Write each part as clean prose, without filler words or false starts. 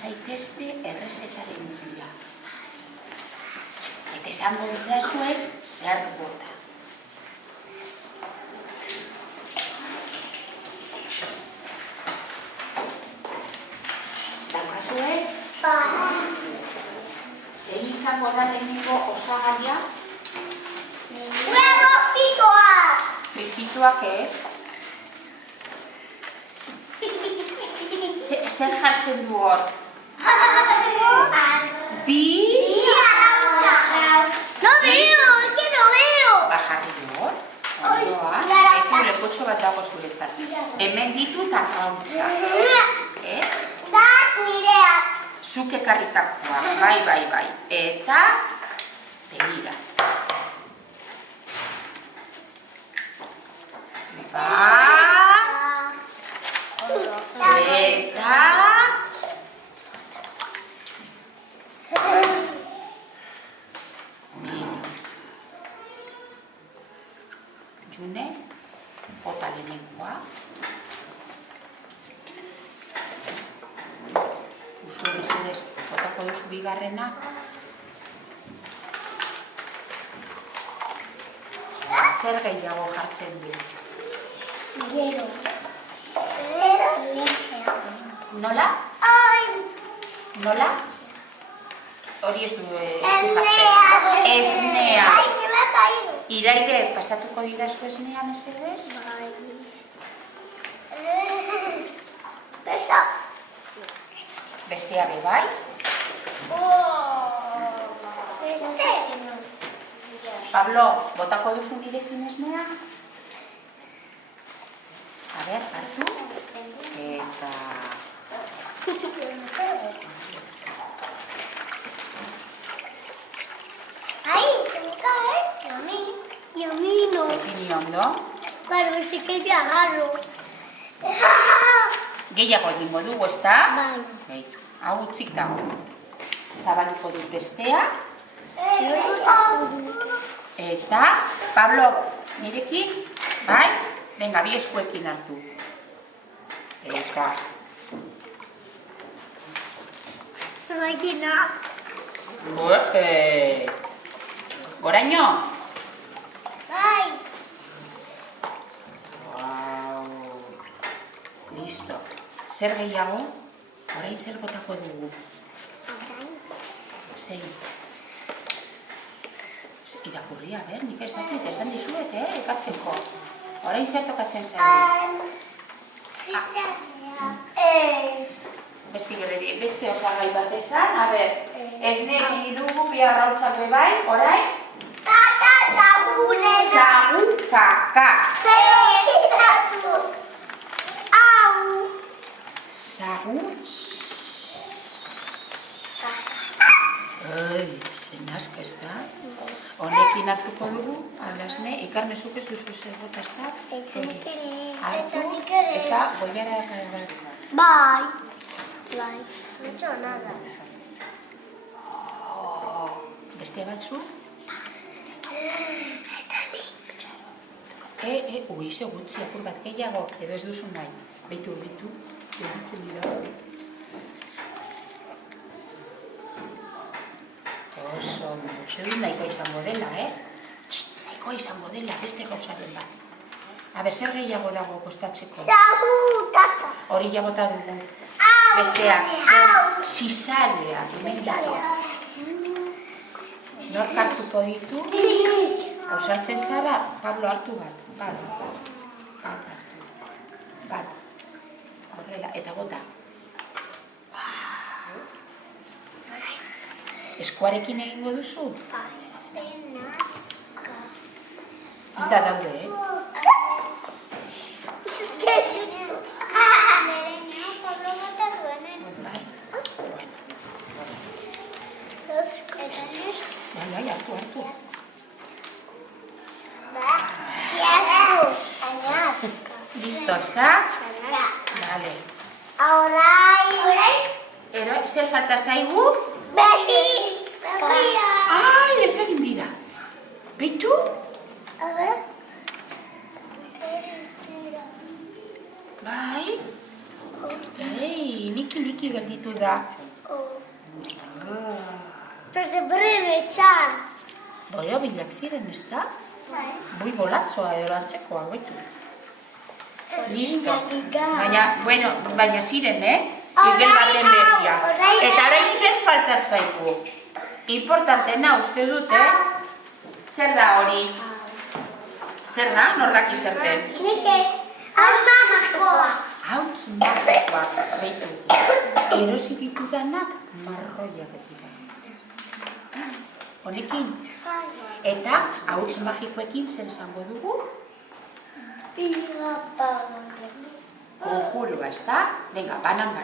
Zaitezte errezetaren bila. Eta esango duzuen zer bota. Daukazue? Zein izango da lehenengo osagaia? Huevo fritoak! Frituak ez? Zer jartzen du hor? Bi arrautza. No veo, es que no veo. Bajarri du hor? Eta lekotxo bat dago zuretzat. Hemen ditut arrautza. Da nireak. Zuk ekarritakoa, bai. Eta begira. Eta June, bota lehenengoa. Usue mesedez, botako duzu bigarrena. Zer gehiago jartzen du? Gero. Nola? Nola? Hori ez du jartzen. Esnea. Ai, se me ha caído. Iraide, pasatuko didazu esnea mesedez? Pesa. Bestea be bai? Pablo, botako duzu nirekin esnea? A ber, hartu. Eta... Ay, se me cae. Y a mí no. Epini ondo. Claro, es que yo agarro. Gehiago egingo dugu, ezta? Bai. Beitu, hau utzik dago. Zabaluko dut bestea. Eta, Pablo, nirekin, bai? Venga, bi eskuekin hartu. Eta... No hay que nada. Goraino? Bai. Wow. Listo. Zer gehiago? Orain zer botako dugu? Zein? Irakurri, a ber, nik ez dakit, esan dizuet, ekatzeko. Orain zer tokatzen zaigu? Beste osagai bat esan, a ber, esne egin dugu, bi arrautzak bebai, orain? Kaka sabunera. Sagu, kaka. Au. Sagu. Ai, zenazka ez da? Honekin hartuko dugu, alasne, ikarmezuk ez duzu zer bota ez da? Hartu, eta goiara ekarratzen. Bai. Bai. No he hecho nada. Beste batzu? Ui, ze gutxi, apur bat gehiago, edo ez duzu nahi. Beitu, egitzen dira. Oso, uste dut nahikoa izango dela, nahikoa izango dela, beste gauzaren bat. Aber, zer gehiago dago kostatzeko? Sagu, kaka. Hori ja bota dugu. Au. Besteak, zer, zizalea, nork hartuko ditu? Hausartzen zara, Pablo hartu bat. Bat hartu. Bat. Horrela, eta bota. Eskuarekin egingo duzu? Eta daude, Bai, hartu. Listo, ezta? Vale. Zer falta zaigu? Ai, ez egin dira. Beitu? Bai? Ei, niki gelditu da. Borobilak ziren, ez da? Bui bolatzoa edo lantzekoa, baitu. Listo. Baina ziren, Igel baten berria. Eta orain zer falta zaigu? Importantena uste dut, Zer da hori? Zer da? Nordaki zer den? Hauts magikoa, baitu. Erosik ditudanak marroiak dira. Honekin. Eta hauts magikoekin zer esango dugu? Konjurua, ez da? Venga, banan.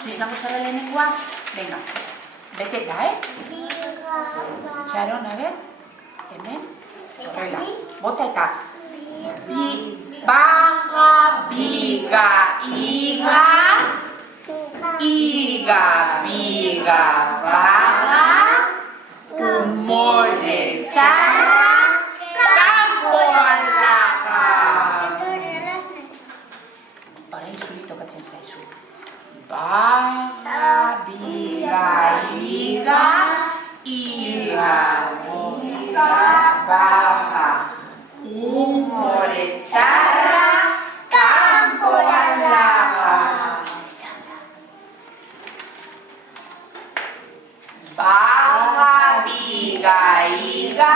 Zu izango zara lehenengoa? Venga, beteta, Txaron, a ber, hemen, horrela, bota eta. Baga, biga, iga, baga, umore txarra, kanpo aldaga. Orain zuri tokatzen zaizu. Baga, biga, iga, baga, umore txarra, kanpo aldaga. Baga, biga, iga,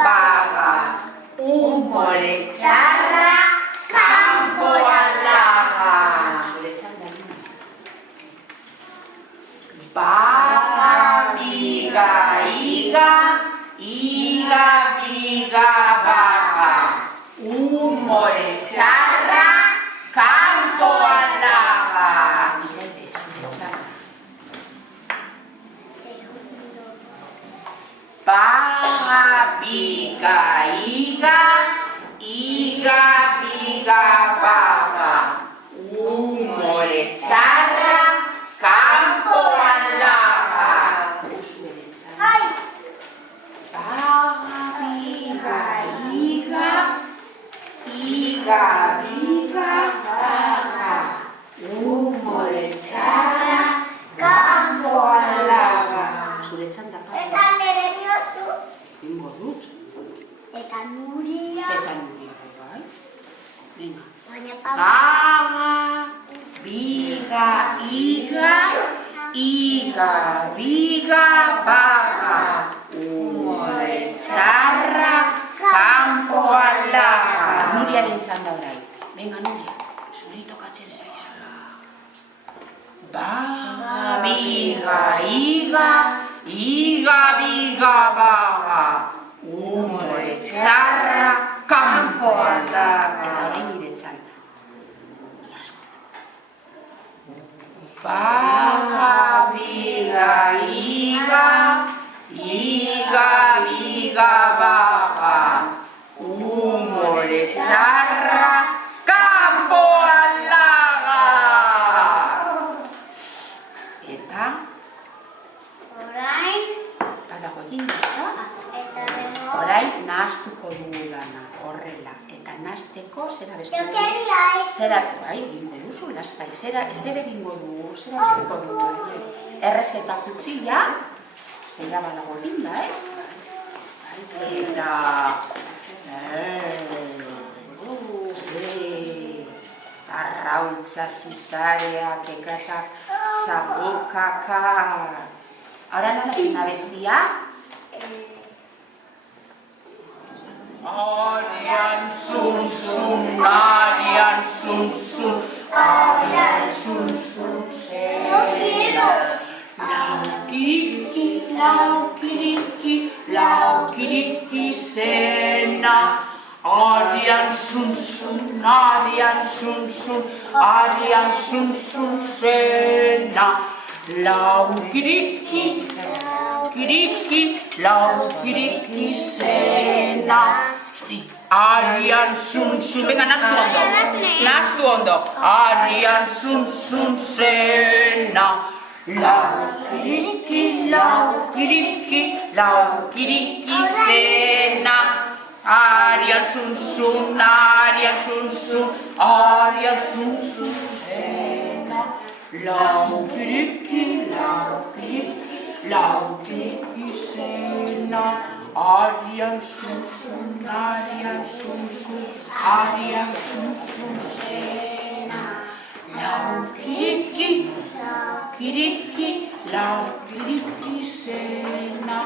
baga, umore txarra, kanpo aldaga. Zure txanda lima. Baga, biga, iga, baga, umore txarra, kanpo aldaga. Baga, biga, iga, baga, umore txarra, kanpo aldaga. Baga, biga, iga, baga, umore txarra, kanpo aldaga. Zure txanda, Eta nire diozu. Ingo dut. Eta Nuria. Bai. Venga. Baga, biga, iga, baga, umore txarra, kanpo aldaga. Nuriaren txanda orain. Venga, Nuria, zuri tokatzen zaizu. Baga, biga, iga, baga, umore txarra, kanpo aldaga. Eta orain nire txanda. Baga, biga, iga, baga, umore txarra, kanpo aldaga. Eta? orain. Badago egin, ezta? Eta dengo. Orain nahaztuko dugu lana, horrela. Eta nahazteko, zera bestu dugu. Jokeria, Zera, bai, egingo duzu, lasai. Zera egingo dugu, zera bestuko dugu. Errezeta kutsila, zeia badago eginda, Eta... Arraultza, zizareak, ekatak, zabokaka... Ahora nola zen abestia? Arian, sun, sun, Arian, sun, sun, sena. Laukiriki, sena. Arian, sun, sun, Arian, sun, sun, Arian, sun, sun, sena. Laukiriki, sena. Arian, sun, sun. Venga, nastu ondo. Arian, sun, sun, sena. Laukiriki, sena. Arian, sun, sun, Arian, sun, sun, Arian, sun, sun, sena. Laukiriki, sena. Arian, sun, sun, Arian, sun, sun, Arian, sun, sun, sena. Laukiriki, sena.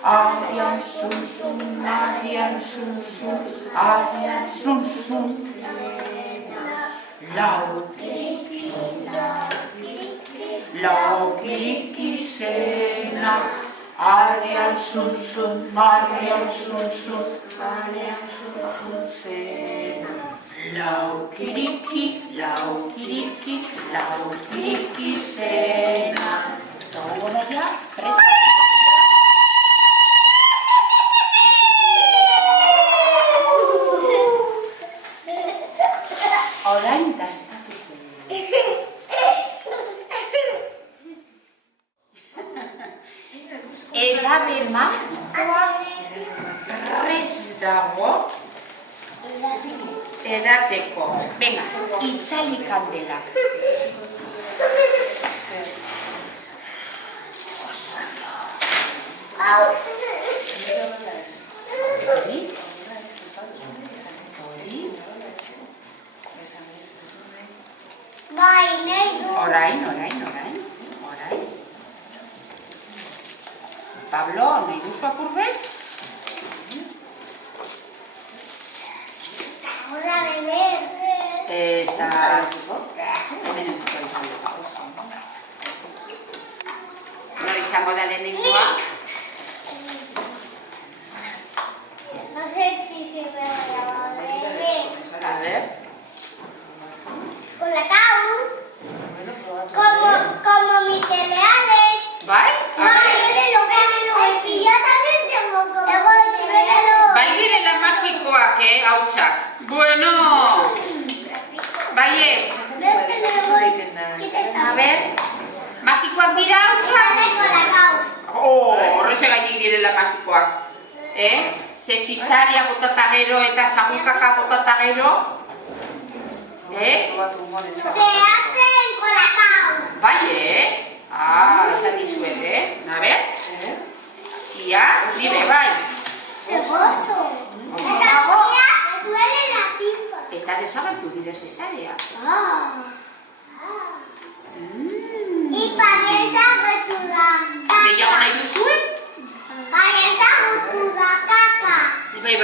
Arian, sun, sun, Arian, sun, sun, Arian, sun, sun, sena. Laukiriki, sena. Arian, sun, sun, Arian, sun, sun, Arian, sun, sun, sena. Laukiriki, sena. Todo bueno ya, presa. Orain dastatuko. Edabe magikoa prest dago edateko. Venga, itzali kandelak. Orain. Pablo, nahi duzu apurbet? Eta... hemen entziko dizu. Nori izango da lehenengoa? No sé si se me va a ver. A ver... Colacao. Como mis cereales. Bai? A ver... Y yo también tengo como... Bai direla magikoak, hautsak. Bueno... Baietz. A ver... Magikoak dira hautsak? Horrezegaitik direla magikoak. Ze zizaria botata gero eta sagukaka botata gero. Se hacen colacao. Bai, esan dizuet, A ver... Ia, dibe, bai. Ceboso. Oso dago. Me duele la tipa. Eta desagertu dira zesarea. Y parece agutuda. Gehiago nahi duzue? Parece agutuda caca.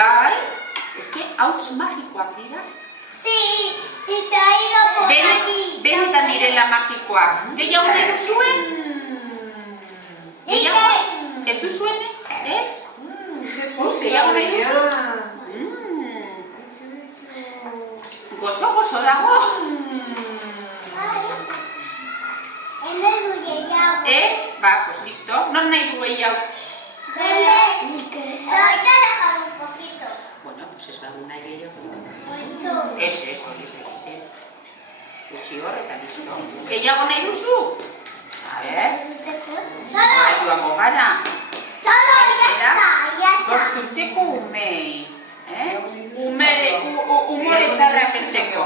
Bai. Ez que hauts magikoak dira. Sí, y se ha ido por aquí. Benetan direla magikoak. Gehiago nahi duzue? Gehiago? Ez duzuen? Ez? Gehiago nahi duzu? Gozo dago. Ez? Ba, pues listo. Nor nahi du gehiago? Ahorita dejado un poquito. Bueno, pues ez bagu nahi gehiago. Mucho. Ez, hori egiten. Utsi horretan listo. Gehiago nahi duzu? A ver. Nahi duango gara. Todo ya está. Bosturteko umei. Umore txarra pentseko.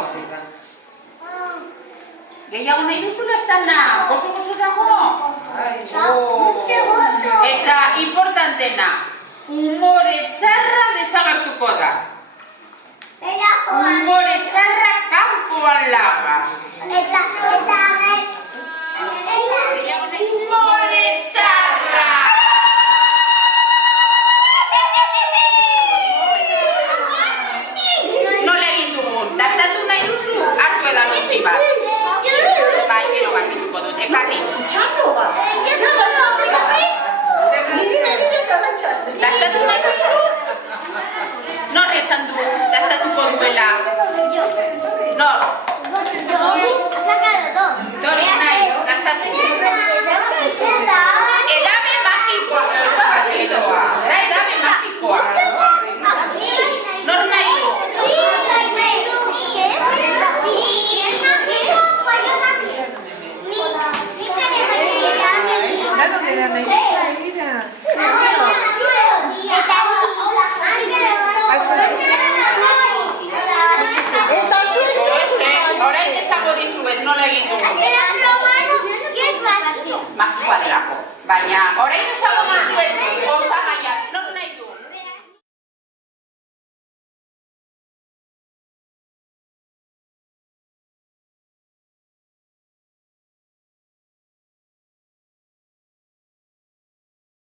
Gehiago nahi duzula ez dana? Gozo dago? Eta importantena, umore txarra desagertuko da. Umore txarra kanpoan laga. Eta Gehiago nahi umore txarra! Nola egin dugun? Gastatu nahi duzu? Nor esan du gastatuko duela? Nor? Dori nahi, gastatu. Edabe magikoa. Da edabe magikoa. Nor nahi du? Orain esango dizuet nola egin dugu. Magikoa delako. Baina orain